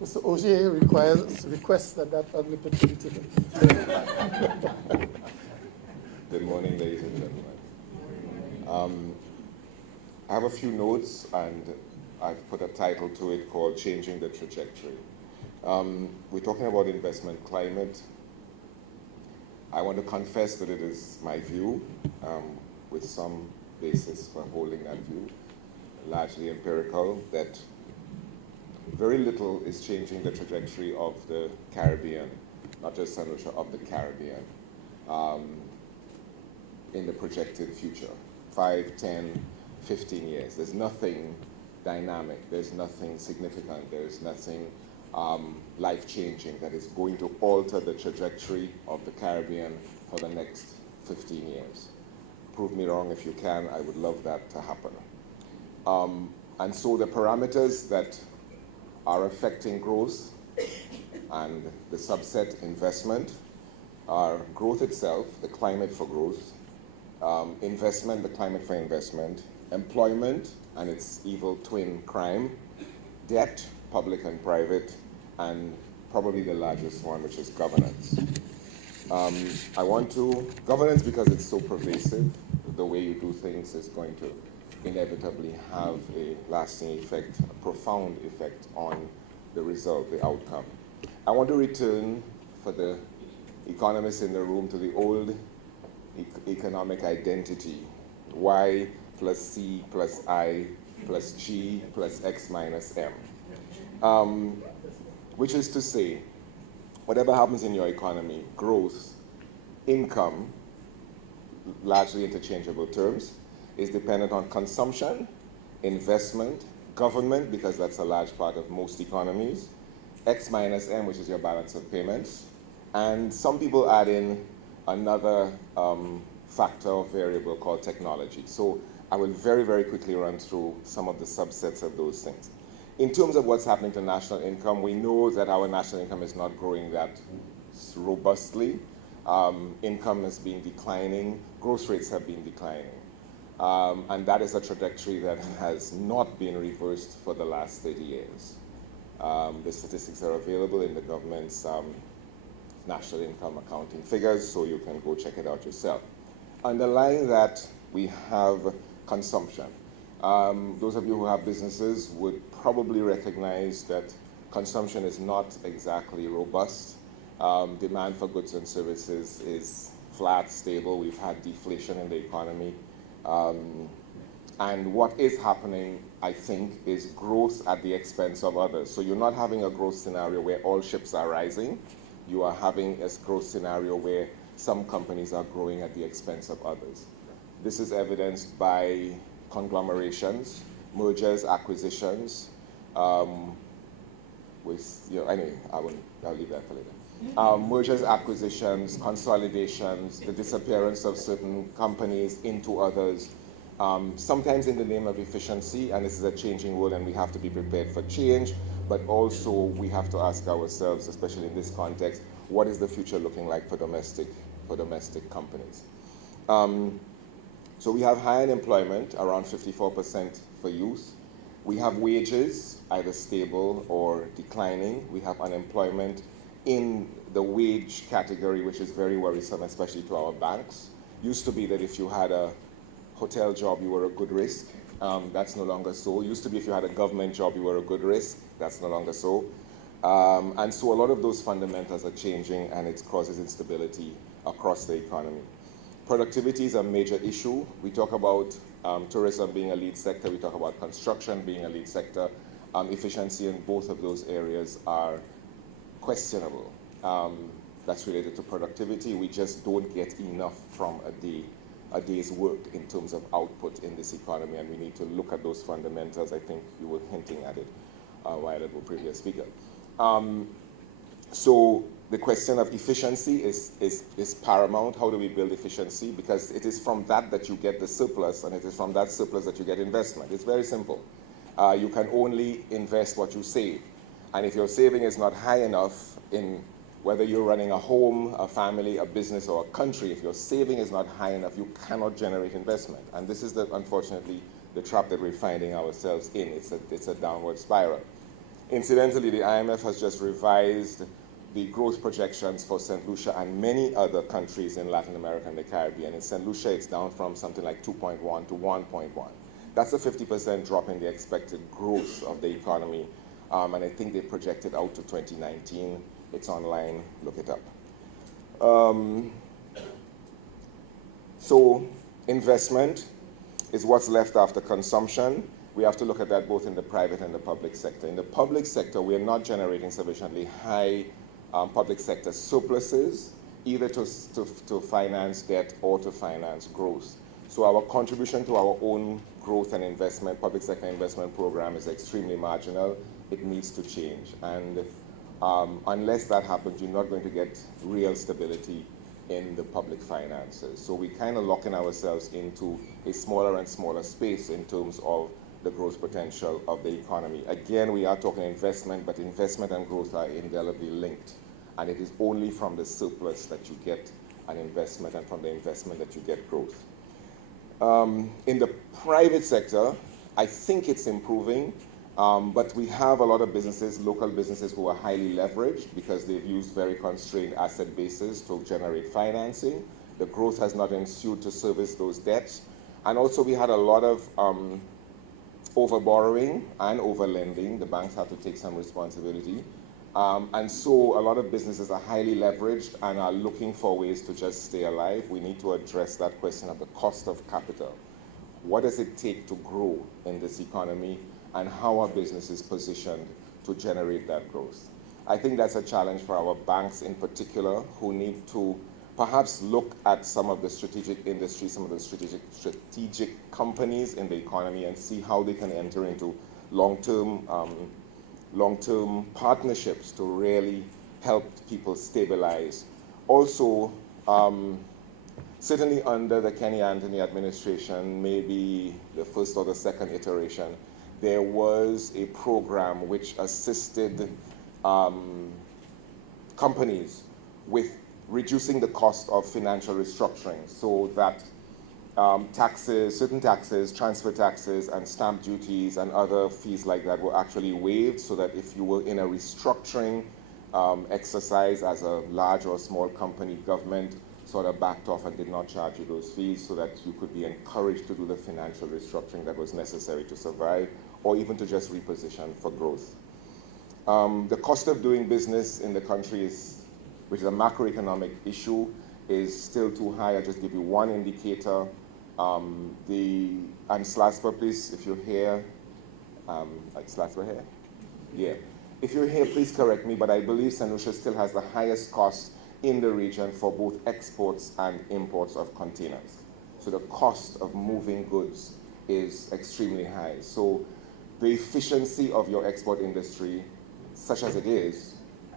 Mr. Augier requests that only pertain to him. Good morning, ladies and gentlemen. I have a few notes, and I've put a title to it called Changing the Trajectory. We're talking about investment climate. I want to confess that it is my view, with some basis for holding that view, largely empirical, that very little is changing the trajectory of the Caribbean, not just St. Lucia, of the Caribbean, in the projected future, 5, 10, 15 years. There's nothing dynamic, there's nothing significant, there's nothing life-changing that is going to alter the trajectory of the Caribbean for the next 15 years. Prove me wrong if you can, I would love that to happen. And so the parameters that are affecting growth and the subset investment are growth itself, the climate for growth, investment, the climate for investment, employment and its evil twin crime, debt, public and private, and probably the largest one, which is governance. Governance, because it's so pervasive, the way you do things is going to inevitably have a lasting effect, a profound effect on the result, the outcome. I want to return, for the economists in the room, to the old economic identity, Y plus C plus I plus G plus X minus M. Which is to say, whatever happens in your economy, growth, income, largely interchangeable terms, is dependent on consumption, investment, government, because that's a large part of most economies, X minus M, which is your balance of payments, and some people add in another factor or variable called technology. So I will very, very quickly run through some of the subsets of those things. In terms of what's happening to national income, we know that our national income is not growing that robustly. Income has been declining, growth rates have been declining. And that is a trajectory that has not been reversed for the last 30 years. The statistics are available in the government's national income accounting figures, so you can go check it out yourself. Underlying that, we have consumption. Those of you who have businesses would probably recognize that consumption is not exactly robust. Demand for goods and services is flat, stable. We've had deflation in the economy. And what is happening, I think, is growth at the expense of others. So you're not having a growth scenario where all ships are rising. You are having a growth scenario where some companies are growing at the expense of others. This is evidenced by conglomerations, mergers, acquisitions, anyway, I'll leave that for later. Mergers, acquisitions, consolidations, the disappearance of certain companies into others, sometimes in the name of efficiency, and this is a changing world and we have to be prepared for change, but also we have to ask ourselves, especially in this context, what is the future looking like for domestic companies? So we have high unemployment, around 54% for youth. We have wages, either stable or declining. We have unemployment in the wage category, which is very worrisome, especially to our banks. Used to be that if you had a hotel job, you were a good risk. That's no longer so. Used to be if you had a government job, you were a good risk. That's no longer so. And so a lot of those fundamentals are changing, and it causes instability across the economy. Productivity is a major issue. We talk about tourism being a lead sector. We talk about construction being a lead sector. Efficiency in both of those areas are questionable. That's related to productivity. We just don't get enough from a day's work in terms of output in this economy, and we need to look at those fundamentals. I think you were hinting at it a while ago, previous speaker. So the question of efficiency is paramount. How do we build efficiency? Because it is from that you get the surplus, and it is from that surplus that you get investment. It's very simple. You can only invest what you save. And if your saving is not high enough in whether you're running a home, a family, a business, or a country, if your saving is not high enough, you cannot generate investment. And this is, unfortunately, the trap that we're finding ourselves in. It's a downward spiral. Incidentally, the IMF has just revised the growth projections for St. Lucia and many other countries in Latin America and the Caribbean. In St. Lucia, it's down from something like 2.1 to 1.1. That's a 50% drop in the expected growth of the economy. And I think they projected out to 2019. It's online, look it up. So investment is what's left after consumption. We have to look at that both in the private and the public sector. In the public sector, we are not generating sufficiently high public sector surpluses, either to finance debt or to finance growth. So our contribution to our own growth and investment, public sector investment program is extremely marginal. It needs to change. And unless that happens, you're not going to get real stability in the public finances. So we kind of locking ourselves into a smaller and smaller space in terms of the growth potential of the economy. Again, we are talking investment, but investment and growth are indelibly linked. And it is only from the surplus that you get an investment, and from the investment that you get growth. In the private sector, I think it's improving, but we have a lot of businesses, local businesses, who are highly leveraged because they've used very constrained asset bases to generate financing. The growth has not ensued to service those debts. And also we had a lot of overborrowing and overlending. The banks have to take some responsibility. And so a lot of businesses are highly leveraged and are looking for ways to just stay alive. We need to address that question of the cost of capital. What does it take to grow in this economy, and how are businesses positioned to generate that growth? I think that's a challenge for our banks in particular, who need to perhaps look at some of the strategic industries, some of the strategic companies in the economy, and see how they can enter into long-term partnerships to really help people stabilize. Also, certainly under the Kenny Anthony administration, maybe the first or the second iteration, there was a program which assisted companies with reducing the cost of financial restructuring, so that certain taxes, transfer taxes, and stamp duties and other fees like that were actually waived, so that if you were in a restructuring exercise as a large or small company, government sort of backed off and did not charge you those fees, so that you could be encouraged to do the financial restructuring that was necessary to survive, or even to just reposition for growth. The cost of doing business in the country which is a macroeconomic issue, is still too high. I'll just give you one indicator. And Slasper, please, if you're here, Slasper here? Yeah. If you're here, please correct me, but I believe St. Lucia still has the highest cost in the region for both exports and imports of containers. So the cost of moving goods is extremely high. So the efficiency of your export industry, such as it is,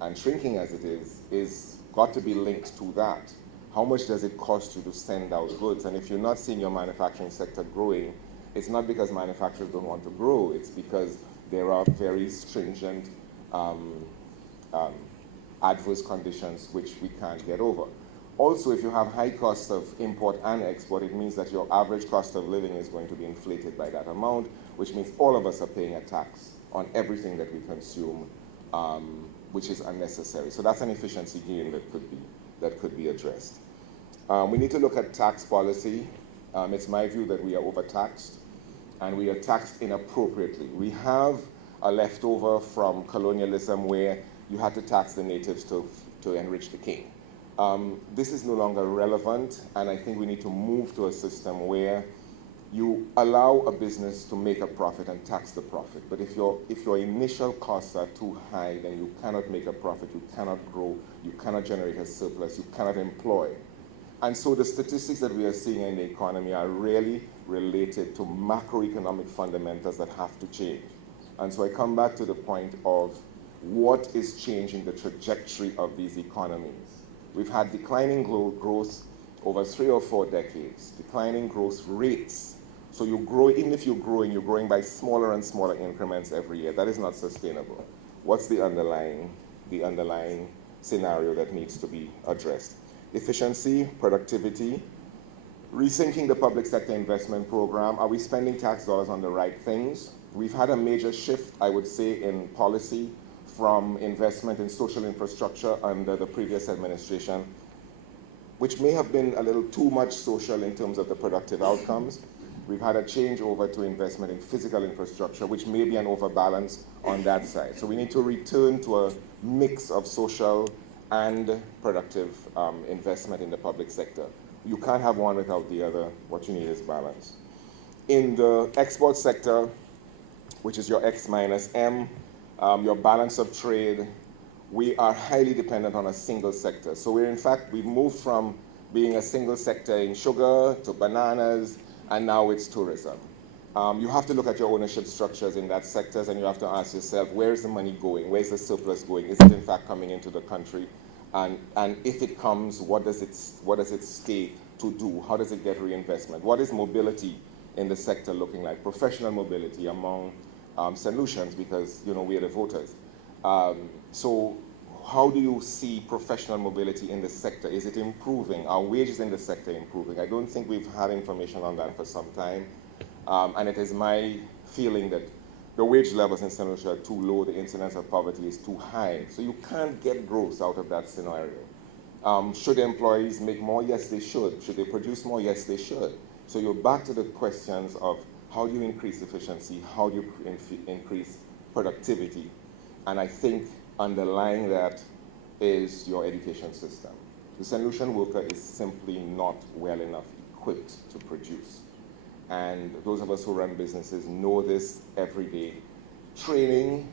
and shrinking as it is got to be linked to that. How much does it cost you to send out goods? And if you're not seeing your manufacturing sector growing, it's not because manufacturers don't want to grow, it's because there are very stringent adverse conditions which we can't get over. Also, if you have high costs of import and export, it means that your average cost of living is going to be inflated by that amount, which means all of us are paying a tax on everything that we consume, which is unnecessary. So that's an efficiency gain that could be addressed. We need to look at tax policy. It's my view that we are overtaxed, and we are taxed inappropriately. We have a leftover from colonialism where you had to tax the natives to enrich the king. This is no longer relevant, and I think we need to move to a system where you allow a business to make a profit and tax the profit. But if your initial costs are too high, then you cannot make a profit, you cannot grow, you cannot generate a surplus, you cannot employ. And so the statistics that we are seeing in the economy are really related to macroeconomic fundamentals that have to change. And so I come back to the point of what is changing the trajectory of these economies. We've had declining growth over 3 or 4 decades, declining growth rates. So you grow, even if you're growing by smaller and smaller increments every year. That is not sustainable. What's the underlying scenario that needs to be addressed? Efficiency, productivity, rethinking the public sector investment program. Are we spending tax dollars on the right things? we've had a major shift, I would say, in policy from investment in social infrastructure under the previous administration, which may have been a little too much social in terms of the productive outcomes. We've had a change over to investment in physical infrastructure, which may be an overbalance on that side. So we need to return to a mix of social and productive investment in the public sector. You can't have one without the other. What you need is balance. In the export sector, which is your X minus M, your balance of trade, we are highly dependent on a single sector. So we've moved from being a single sector in sugar to bananas, and now it's tourism. You have to look at your ownership structures in that sectors, and you have to ask yourself, where is the money going? Where's the surplus going? Is it in fact coming into the country? And if it comes, what does it stay to do? How does it get reinvestment? What is mobility in the sector looking like? Professional mobility among St. Lucians, because we are the voters. So how do you see professional mobility in the sector? Is it improving? Are wages in the sector improving? I don't think we've had information on that for some time. And it is my feeling that the wage levels in St. Lucia are too low, the incidence of poverty is too high. So you can't get growth out of that scenario. Should employees make more? Yes, they should. Should they produce more? Yes, they should. So you're back to the questions of how do you increase efficiency? How do you increase productivity? And I think underlying that is your education system. The St. Lucian worker is simply not well enough equipped to produce. And those of us who run businesses know this every day. Training,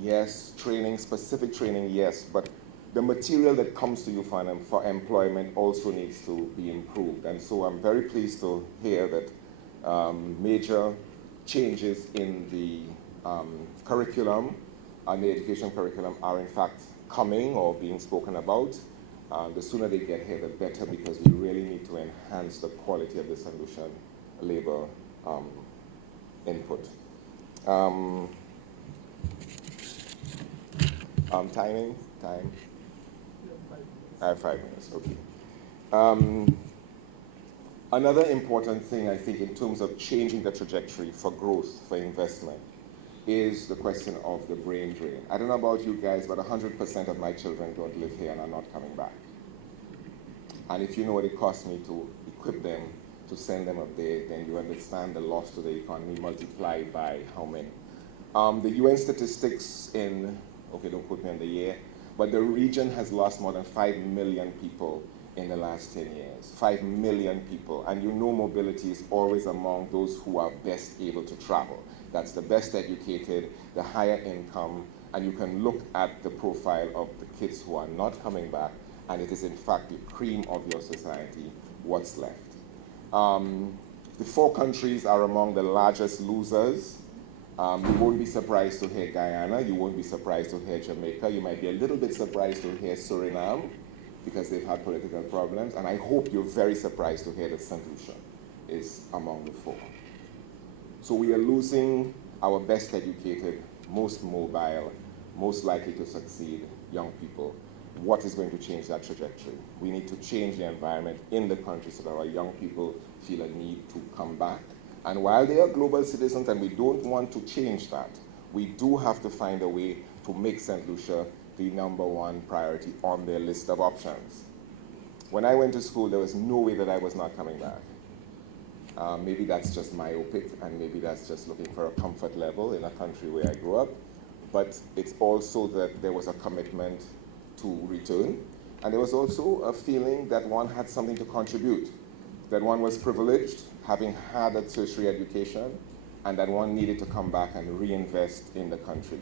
yes. Training, specific training, yes. But the material that comes to you for employment also needs to be improved. And so I'm very pleased to hear that major changes in the curriculum and the education curriculum are in fact coming or being spoken about. The sooner they get here, the better, because we really need to enhance the quality of the St. Lucian labor input. Timing? Time? I have 5 minutes, okay. Another important thing, I think, in terms of changing the trajectory for growth, for investment, is the question of the brain drain. I don't know about you guys, but 100% of my children don't live here and are not coming back. And if you know what it costs me to equip them, to send them up there, then you understand the loss to the economy multiplied by how many. The UN statistics don't quote me on the year, but the region has lost more than 5 million people in the last 10 years. 5 million people. And mobility is always among those who are best able to travel. That's the best educated, the higher income, and you can look at the profile of the kids who are not coming back, and it is in fact the cream of your society, what's left. The 4 countries are among the largest losers. You won't be surprised to hear Guyana, you won't be surprised to hear Jamaica, you might be a little bit surprised to hear Suriname, because they've had political problems, and I hope you're very surprised to hear that St. Lucia is among the 4. So we are losing our best educated, most mobile, most likely to succeed young people. What is going to change that trajectory? We need to change the environment in the country so that our young people feel a need to come back. And while they are global citizens and we don't want to change that, we do have to find a way to make St. Lucia the #1 priority on their list of options. When I went to school, there was no way that I was not coming back. Maybe that's just myopic, and maybe that's just looking for a comfort level in a country where I grew up. But it's also that there was a commitment to return, and there was also a feeling that one had something to contribute, that one was privileged, having had a tertiary education, and that one needed to come back and reinvest in the country.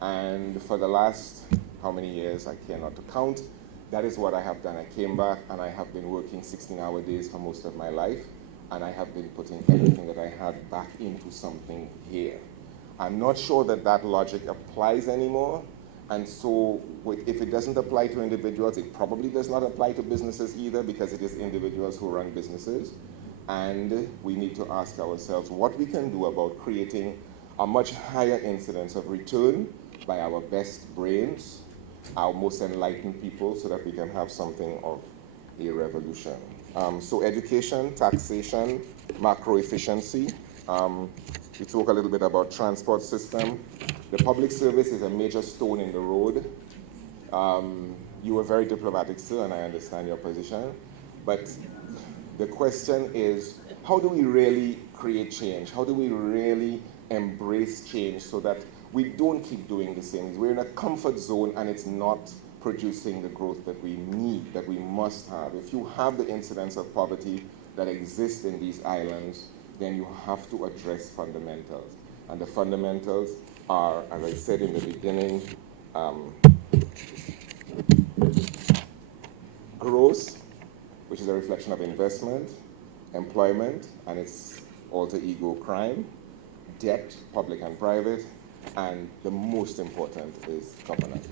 And for the last, how many years, I care not to count, that is what I have done. I came back and I have been working 16-hour days for most of my life, and I have been putting everything that I had back into something here. I'm not sure that that logic applies anymore, and so if it doesn't apply to individuals, it probably does not apply to businesses either, because it is individuals who run businesses. And we need to ask ourselves what we can do about creating a much higher incidence of return by our best brains, our most enlightened people, so that we can have something of a revolution. So education, taxation, macro efficiency, We talk a little bit about transport system. The public service is a major stone in the road. You were very diplomatic, sir, and I understand your position. But the question is, how do we really create change? How do we really embrace change so that we don't keep doing the same? We're in a comfort zone and it's not producing the growth that we need, that we must have. If you have the incidence of poverty that exists in these islands, then you have to address fundamentals. And the fundamentals are, as I said in the beginning, growth, which is a reflection of investment, employment, and its alter ego crime, debt, public and private, and the most important is governance.